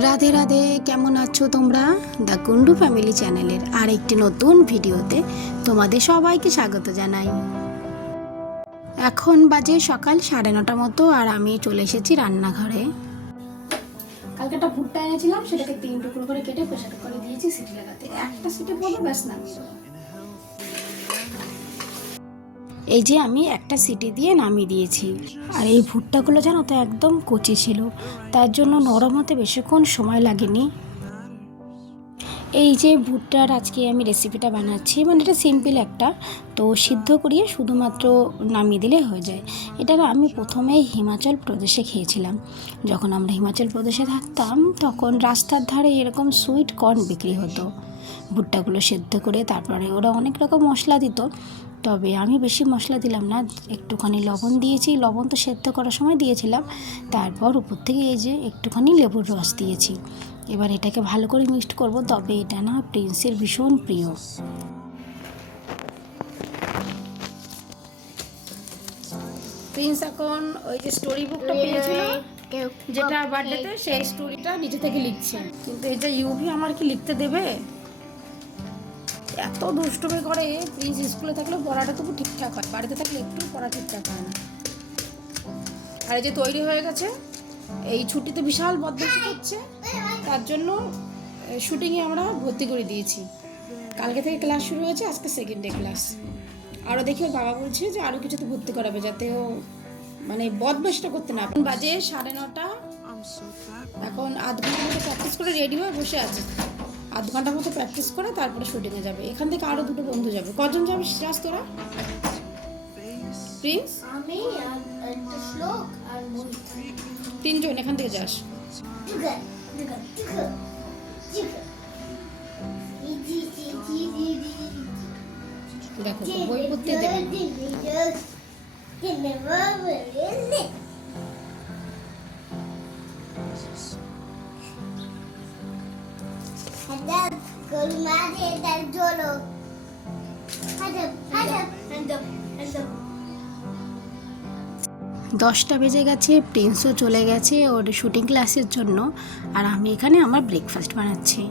রাধে রাধে, কেমন আছো তোমরা? দ্য কুন্ডু ফ্যামিলি চ্যানেলের আরেকটি নতুন ভিডিওতে তোমাদের সবাইকে স্বাগত জানাই। এখন বাজে সকাল 9:30 মতো, আর আমি চলে এসেছি রান্নাঘরে। কালকে একটা ভুট্টা এনেছিলাম, সেটাকে 3 টুকরো করে কেটে প্রেসার কুকারে দিয়েছি সিটি লাগাতে। একটা সিটি পড়বে, ব্যাস নামিয়ে দেবো। এই যে আমি একটা সিটি দিয়ে নামিয়ে দিয়েছি। আর এই ভুট্টাগুলো জানো তো একদম কচি ছিল, তার জন্য নরম হতে বেশিক্ষণ সময় লাগেনি। এই যে ভুট্টার আজকে আমি রেসিপিটা বানাচ্ছি, মানে এটা সিম্পল একটা, তো সিদ্ধ করিয়ে শুধুমাত্র নামিয়ে দিলে হয়ে যায়। এটা আমি প্রথমেই হিমাচল প্রদেশে খেয়েছিলাম। যখন আমরা হিমাচল প্রদেশে থাকতাম তখন রাস্তার ধারে এরকম সুইট কর্ন বিক্রি হতো। ভুট্টাগুলো সেদ্ধ করে তারপরে ওরা অনেক রকম মশলা দিত, তবে আমি বেশি মশলা দিলাম না, একটুখানি লবণ দিয়েছি। লবণ তো সেদ্ধ করার সময় দিয়েছিলাম, তারপর উপর থেকে এই যে একটুখানি লেবুর রস দিয়েছি। এবার এটাকে ভালো করে মিক্সড করব, তবে এটা না প্রিন্সের ভীষণ প্রিয়। প্রিন্স এখন ওই যে স্টোরি বুকটা পেয়েছিল যেটা বার্থডেতে, সেই স্টোরিটা নিজে থেকে লিখছে। কিন্তু এই যে ইউভি আমার কি লিখতে দেবে? এত দুষ্টুমি করে। প্রিন্স স্কুলে থাকলেও পড়াটা তবু ঠিকঠাক হয়, বাড়িতে থাকলে একটু পড়া ঠিকঠাক হয় না। আর এই যে তৈরি হয়ে গেছে, এই ছুটিতে বিশাল বদমাইশি করছে, তার জন্য শুটিংয়ে আমরা ভর্তি করে দিয়েছি। কালকে থেকে ক্লাস শুরু হয়েছে, আজকে সেকেন্ড ডে ক্লাস। আরও দেখি ওর বাবা বলছে যে আরও কিছুতে ভর্তি করাবে, যাতে ও মানে বদমাইশিটা করতে না। বাজে 9:30। এখন আধ ঘন্টার মতো প্র্যাকটিস করে রেডি হয়ে বসে আছে। আধ ঘন্টার মতো প্র্যাকটিস করে তারপরে শুটিংয়ে যাবে। এখান থেকে আরও 2 বন্ধু যাবে। কজন যাবে রাজ তোরা? প্রিন্স, আমি আর একটা শ্লোক আর মোহিত। 3 জন এখান থেকে যাস। দেখো বই পড়তে দেবে না। দশটা বেজে গেছে, প্রিন্সও চলে গেছে ওর শুটিং ক্লাসের জন্য, আর আমি এখানে আমার ব্রেকফাস্ট বানাচ্ছি।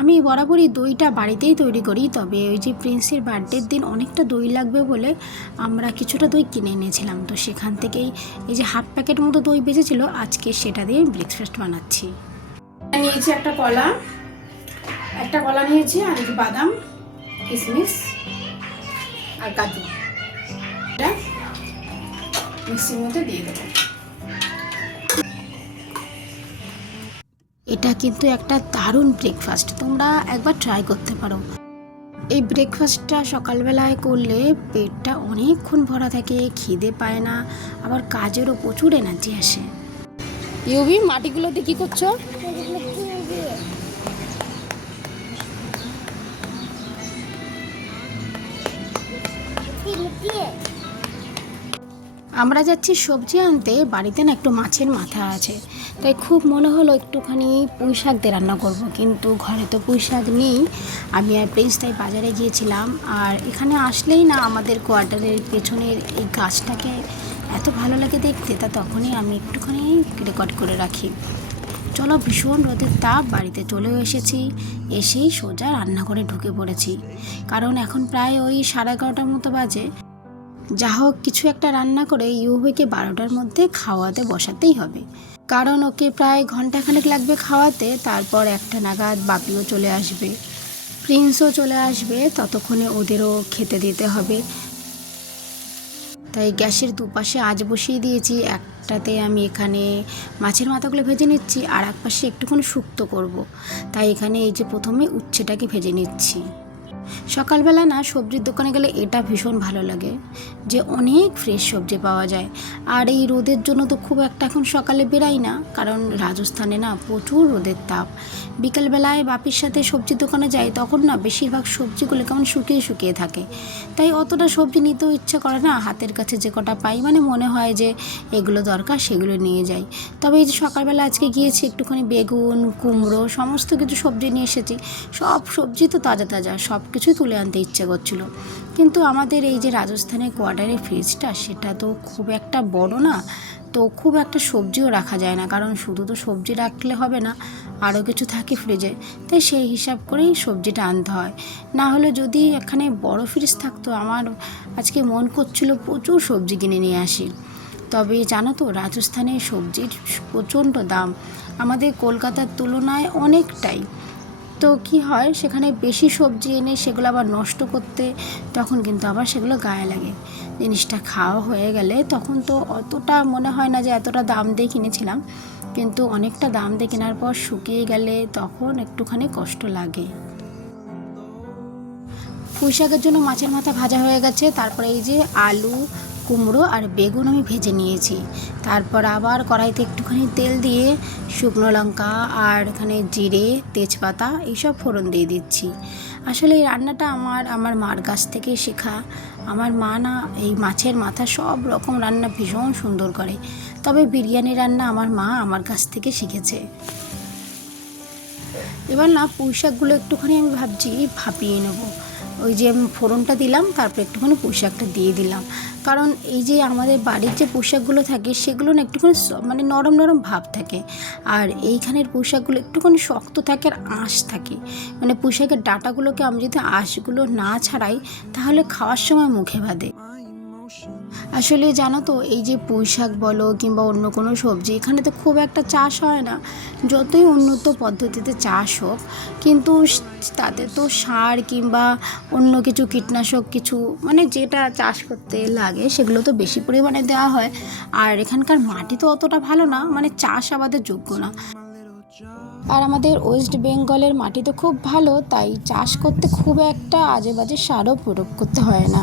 আমি বরাবরই দইটা বাড়িতেই তৈরি করি, তবে ওই যে প্রিন্সের বার্থডের দিন অনেকটা দই লাগবে বলে আমরা কিছুটা দই কিনে এনেছিলাম, তো সেখান থেকেই এই যে হাফ প্যাকেট মতো দই বেঁচেছিল, আজকে সেটা দিয়ে ব্রেকফাস্ট বানাচ্ছি। নিয়েছি একটা কলা নিয়েছি, আর এই যে বাদাম, কিশমিশ আর কাজু, এটা মিক্সির মধ্যে দিয়ে দেবো। এটা কিন্তু একটা দারুণ ব্রেকফাস্ট, তোমরা একবার ট্রাই করতে পারো। এই ব্রেকফাস্টটা সকালবেলায় করলে পেটটা অনেকক্ষণ ভরা থাকে, খিদে পায় না, আবার কাজেরও প্রচুর এনার্জি আসে। ইউভি, মাটিগুলোতে কি করছো? আমরা যাচ্ছি সবজি আনতে, বাড়িতে না একটু মাছের মাথা আছে, তাই খুব মনে হলো একটুখানি পুঁই শাক দিয়ে রান্না করবো, কিন্তু ঘরে তো পুঁই শাক নেই। আমি আর প্রিন্স তাই বাজারে গিয়েছিলাম, আর এখানে আসলেই না আমাদের কোয়ার্টারের পেছনের এই গাছটাকে এত ভালো লাগে দেখতে, তা তখনই আমি একটুখানি রেকর্ড করে রাখি। চলো, ভীষণ রোদের তাপ, বাড়িতে চলেও এসেছি, এসেই সোজা রান্নাঘরে ঢুকে পড়েছি, কারণ এখন প্রায় ওই 11:30 মতো বাজে। যা হোক কিছু একটা রান্না করে ইউভিকে 12টার মধ্যে খাওয়াতে বসাতেই হবে, কারণ ওকে প্রায় ঘন্টাখানেক লাগবে খাওয়াতে। তারপর 1টা নাগাদ বাপিও চলে আসবে, প্রিন্সও চলে আসবে, ততক্ষণে ওদেরও খেতে দিতে হবে। তাই গ্যাসের দুপাশে আঁচ বসিয়ে দিয়েছি। একটাতে আমি এখানে মাছের মাথাগুলো ভেজে নিচ্ছি, আর এক পাশে একটুখানি শুক্তো করব। তাই এখানে এই যে প্রথমে উচ্ছেটাকে ভেজে নিচ্ছি। সকালবেলা না সবজির দোকানে গেলে এটা ভীষণ ভালো লাগে যে অনেক ফ্রেশ সবজি পাওয়া যায়। আর এই রোদের জন্য তো খুব একটা এখন সকালে বেরাই না, কারণ রাজস্থানে না প্রচুর রোদের তাপ। বিকেলবেলায় বাপির সাথে সবজির দোকানে যাই, তখন না বেশিরভাগ সবজিগুলো কেমন শুকিয়ে শুকিয়ে থাকে, তাই অতটা সবজি নিতেও ইচ্ছা করে না। হাতের কাছে যে কটা পাই মানে মনে হয় যে এগুলো দরকার, সেগুলো নিয়ে যাই। তবে এই যে সকালবেলা আজকে গিয়েছি, একটুখানি বেগুন, কুমড়ো, সমস্ত কিছু সবজি নিয়ে এসেছি। সব সবজি তো তাজা তাজা, সব কিছুই তুলে আনতে ইচ্ছে করছিল, কিন্তু আমাদের এই যে রাজস্থানের কোয়ার্টারের ফ্রিজটা সেটা তো খুব একটা বড় না, তো খুব একটা সবজিও রাখা যায় না, কারণ শুধু তো সবজি রাখলে হবে না, আরও কিছু থাকে ফ্রিজে, তাই সেই হিসাব করেই সবজিটা আনতে হয়। না হলে যদি এখানে বড় ফ্রিজ থাকতো, আমার আজকে মন করছিল প্রচুর সবজি কিনে নিয়ে আসি। তবে জানো তো, রাজস্থানে সবজির প্রচণ্ড দাম, আমাদের কলকাতার তুলনায় অনেকটাই। তো কি হয়, সেখানে বেশি সবজি এনে সেগুলো আবার নষ্ট করতে, তখন কিন্তু আবার সেগুলো গায়ে লাগে। জিনিসটা খাওয়া হয়ে গেলে তখন তো অতটা মনে হয় না যে এতটা দাম দিয়ে কিনেছিলাম, কিন্তু অনেকটা দাম দিয়ে কেনার পর শুকিয়ে গেলে তখন একটুখানি কষ্ট লাগে। পুঁই শাকের জন্য মাছের মাথা ভাজা হয়ে গেছে, তারপরে এই যে আলু, কুমড়ো আর বেগুন আমি ভেজে নিয়েছি। তারপর আবার কড়াইতে একটুখানি তেল দিয়ে শুকনো লঙ্কা আর এখানে জিরে, তেজপাতা এইসব ফোড়ন দিয়ে দিচ্ছি। আসলে এই রান্নাটা আমার মার কাছ থেকে শেখা। আমার মা না এই মাছের মাথা সব রকম রান্না ভীষণ সুন্দর করে, তবে বিরিয়ানি রান্না আমার মা আমার কাছ থেকে শিখেছে। এবার না পুঁই শাকগুলো একটুখানি আমি ভাবছি ভাপিয়ে নেবো। ওই যে আমি ফোড়নটা দিলাম, তারপর একটুখানি পুঁই শাকটা দিয়ে দিলাম, কারণ এই যে আমাদের বাড়ির যে পুঁই শাকগুলো থাকে সেগুলো না একটুখানি মানে নরম নরম ভাব থাকে, আর এইখানের পুঁই শাকগুলো একটুখানি শক্ত থাকে আর আঁশ থাকে। মানে পুঁই শাকের ডাঁটাগুলোকে আমি যদি আঁশগুলো না ছাড়াই তাহলে খাওয়ার সময় মুখে বাঁধে। আসলে জানো তো, এই যে পুঁই শাক বলো কিংবা অন্য কোনো সবজি, এখানে তো খুব একটা চাষ হয় না। যতই উন্নত পদ্ধতিতে চাষ হোক, কিন্তু তাতে তো সার কিংবা অন্য কিছু কীটনাশক কিছু মানে যেটা চাষ করতে লাগে সেগুলো তো বেশি পরিমাণে দেওয়া হয়। আর এখানকার মাটি তো অতটা ভালো না, মানে চাষ আবাদের যোগ্য না। আর আমাদের ওয়েস্ট বেঙ্গলের মাটি তো খুব ভালো, তাই চাষ করতে খুব একটা আজে বাজে সারও প্রয়োগ করতে হয় না।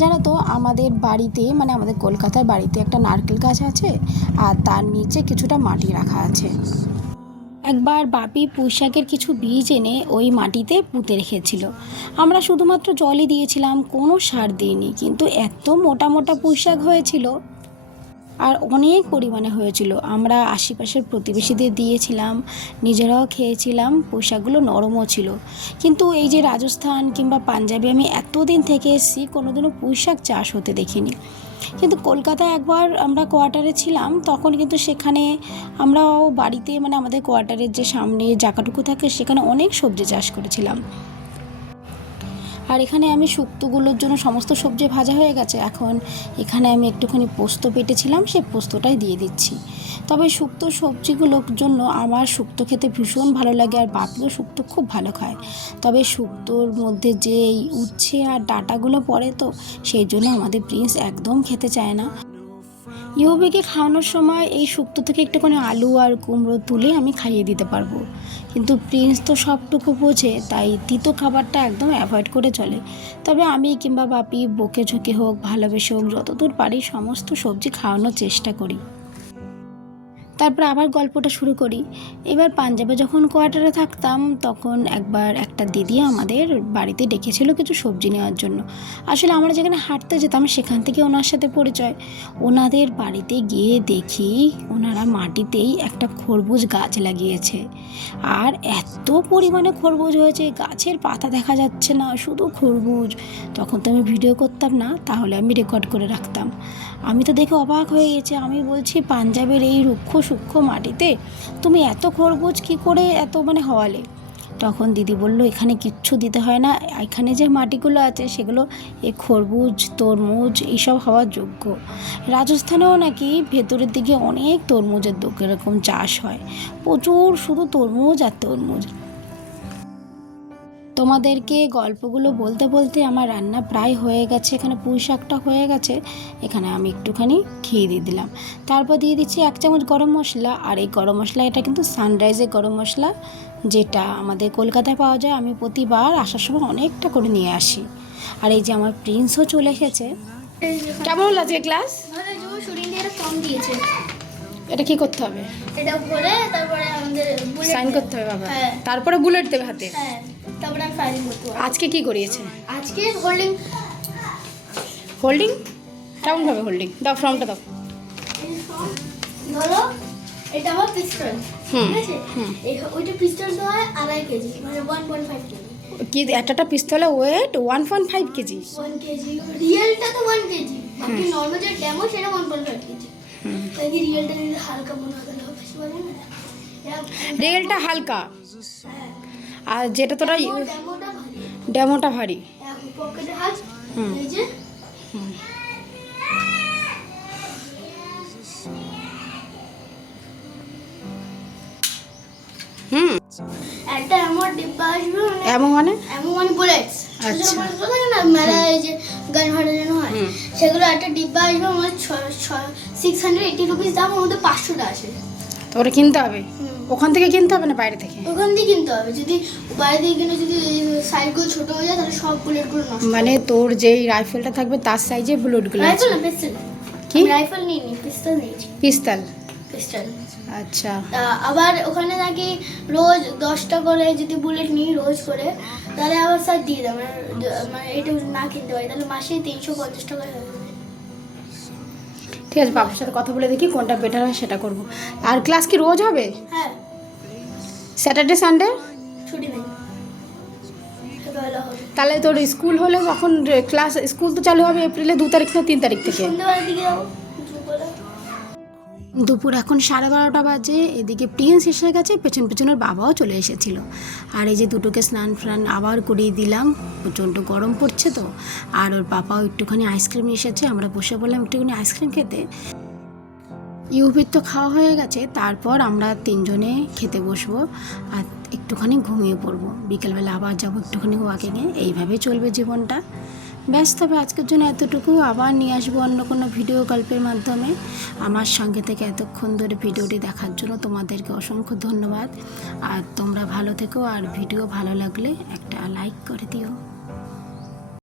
জানো তো, আমাদের বাড়িতে মানে আমাদের কলকাতার বাড়িতে একটা নারকেল গাছ আছে, আর তার নিচে কিছুটা মাটি রাখা আছে। একবার বাপি পুঁই শাকের কিছু বীজ এনে ওই মাটিতে পুঁতে রেখেছিল। আমরা শুধুমাত্র জলই দিয়েছিলাম, কোনো সার দিইনি, কিন্তু এত মোটা মোটা পুঁই শাক হয়েছিল আর অনেক পরিমাণে হয়েছিল। আমরা আশেপাশের প্রতিবেশীদের দিয়েছিলাম, নিজেরাও খেয়েছিলাম। পুঁই শাকগুলো নরমও ছিল। কিন্তু এই যে রাজস্থান কিংবা পাঞ্জাবে আমি এতদিন থেকে এসেছি, কোনোদিনও পুঁই শাক চাষ হতে দেখিনি। কিন্তু কলকাতায় একবার আমরা কোয়ার্টারে ছিলাম, তখন কিন্তু সেখানে আমরাও বাড়িতে মানে আমাদের কোয়ার্টারের যে সামনে জায়গাটুকু থাকে সেখানে অনেক সবজি চাষ করেছিলাম। আর এখানে আমি শুক্তোগুলোর জন্য সমস্ত সবজি ভাজা হয়ে গেছে। এখন এখানে আমি একটুখানি পোস্ত বেটেছিলাম, সেই পোস্তটাই দিয়ে দিচ্ছি। তবে শুক্তো সবজিগুলোর জন্য আমার শুক্তো খেতে ভীষণ ভালো লাগে, আর বাপিও শুক্তো খুব ভালো খায়। তবে শুক্তোর মধ্যে যে এই উচ্ছে আর ডাঁটাগুলো পড়ে, তো সেই জন্য আমাদের প্রিন্স একদম খেতে চায় না। ইউবিকে খাওয়ানোর সময় এই শুক্তো থেকে একটুখানি আলু আর কুমড়ো তুলে আমি খাইয়ে দিতে পারবো, কিন্তু প্রিন্স তো সবটুকু বোঝে, তাই তিতো খাবারটা একদম অ্যাভয়েড করে চলে। তবে আমি কিংবা বাপি বকে ঝোঁকে হোক ভালোবেসে হোক যতদূর পারি সমস্ত সবজি খাওয়ানোর চেষ্টা করি। তারপর আবার গল্পটা শুরু করি। এবার পাঞ্জাবে যখন কোয়ার্টারে থাকতাম, তখন একবার একটা দিদি আমাদের বাড়িতে ডেকেছিল কিছু সবজি নেওয়ার জন্য। আসলে আমরা যেখানে হাঁটতে যেতাম সেখান থেকে ওনার সাথে পরিচয়। ওনাদের বাড়িতে গিয়ে দেখি ওনারা মাটিতেই একটা খরবুজ গাছ লাগিয়েছে, আর এত পরিমাণে খরবুজ হয়েছে, গাছের পাতা দেখা যাচ্ছে না, শুধু খরবুজ। তখন তো আমি ভিডিও করতাম না, তাহলে আমি রেকর্ড করে রাখতাম। আমি তো দেখে অবাক হয়ে গেছি। আমি বলছি, পাঞ্জাবের এই রুক্ষ সূক্ষ্ম মাটিতে তুমি এত খরবুজ কী করে এত মানে হওয়ালে? তখন দিদি বলল, এখানে কিচ্ছু দিতে হয় না, এখানে যে মাটিগুলো আছে সেগুলো এই খরবুজ, তরমুজ এইসব হওয়ার যোগ্য। রাজস্থানেও নাকি ভেতরের দিকে অনেক তরমুজের এরকম চাষ হয়, প্রচুর, শুধু তরমুজ আর তরমুজ। তোমাদেরকে গল্পগুলো বলতে বলতে আমার রান্না প্রায় হয়ে গেছে। এখানে পুঁই শাকটা হয়ে গেছে, এখানে আমি একটুখানি ঘি দিয়ে দিলাম। তারপর দিয়ে দিচ্ছি 1 চামচ গরম মশলা, আর এই গরম মশলা এটা কিন্তু সানরাইজের গরম মশলা, যেটা আমাদের কলকাতায় পাওয়া যায়। আমি প্রতিবার আসার সময় অনেকটা করে নিয়ে আসি। আর এই যে আমার প্রিন্সও চলে এসেছে। কেমন লাগছে ক্লাস? মানে যে শুটিং দিয়ে এটা কম দিয়েছে। এটা কি করতে হবে? এটা বলে তারপরে আমাদের সাইন করতে হবে বাবা, হ্যাঁ। তারপরে বুলেট দেবে হাতে। হ্যাঁ, তারপরে আমি ফাইলিং করতে পারবো। আজকে কি করিয়েছে? আজকে হোল্ডিং হোল্ডিং কেমনভাবে হোল্ডিং দাও, ফর্মটা দাও। ধরো এটা আমার পিস্টল, হুম, ঠিক আছে? ওইটা পিস্টল তো হয় 2.5 কেজি, মানে 1.5 কেজি। কি একটা পিস্তলে ওয়েট 1.5 কেজি? 1 কেজি রিয়েলটা তো 1 কেজি, বাকি নরমাল যে ডেমো সেটা 1.5 কেজি। তাকে রিয়েলটা যদি হালকা মনে হয় তাহলে বেশি বলে না রিয়েলটা হালকা হ্যাঁ আর যেটা তোরা ডেমোটা ভারী ডেমোটা ভারী। পকেটে হাত হুম। এই যে হুম। হুম। একটা এমন ডিব্বা আসবে মানে এমন মানে এমন বুলেটস আচ্ছা। থাকে না মেলা এই যে গান ফাটানো হয় হুম। সেগুলো একটা ডিব্বা আসবে আমার 680 রুপিস দাম, ওর মধ্যে 500টা আসে। তো ওটা কিনতে হবে, হুম। ওখান থেকে কিনতে হবে না বাইরে থেকে? ওখান দিয়ে কিনতে হবে, যদি বাইরে দিয়ে কিনে যদি সাইজগুলো ছোট হয়ে যায় তাহলে সব বুলেটগুলো নষ্ট। মানে তোর যেই রাইফেলটা থাকবে তার সাইজে বুলেটগুলো আছে? রাইফেল না পিস্তল। কি রাইফেল নিইনি, পিস্তল নিয়েছি। পিস্তল? পিস্তল। আচ্ছা। আবার ওখানে নাকি রোজ 10টা করে যদি বুলেট নিই রোজ করে, তাহলে আবার স্যার দিয়ে দেয়, মানে এটা না কিনতে পারি তাহলে মাসে 350 টাকা হয়ে যাবে। ঠিক আছে, বাবার সাথে কথা বলে দেখি কোনটা বেটার হয় সেটা করব। আর ক্লাস কি রোজ হবে? হ্যাঁ, স্যাটারডে সানডে? ছুটি নেই, সকালবেলা হবে। তাহলে তোর স্কুল হলে তখন ক্লাস, স্কুল তো চালু হবে এপ্রিলে 2 তারিখ না 3 তারিখ থেকে? সন্ধ্যেবেলার দিকে যাবো দুপুরবেলা। দুপুর এখন 12:30 বাজে। এদিকে প্রিন্স এসে গেছে, পেছন পেছনের বাবাও চলে এসেছিল। আর এই যে দুটোকে স্নান ফ্রান আবার করিয়ে দিলাম, প্রচণ্ড গরম পড়ছে তো। আর ওর পাপাও একটুখানি আইসক্রিম এসেছে, আমরা বসে বললাম একটুখানি আইসক্রিম খেতে। ইউভির তো খাওয়া হয়ে গেছে, তারপর আমরা 3 জনে খেতে বসবো আর একটুখানি ঘুমিয়ে পড়বো। বিকেলবেলা আবার যাবো একটুখানি ওয়াকিংয়ে। এইভাবে চলবে জীবনটা। ব্যাস, তবে আজকের জন্য এতটুকু। আবার নিয়ে আসবো অন্য কোনো ভিডিও গল্পের মাধ্যমে। আমার সঙ্গে থেকে এতক্ষণ ধরে ভিডিওটি দেখার জন্য তোমাদেরকে অসংখ্য ধন্যবাদ। আর তোমরা ভালো থেকো, আর ভিডিও ভালো লাগলে একটা লাইক করে দিও।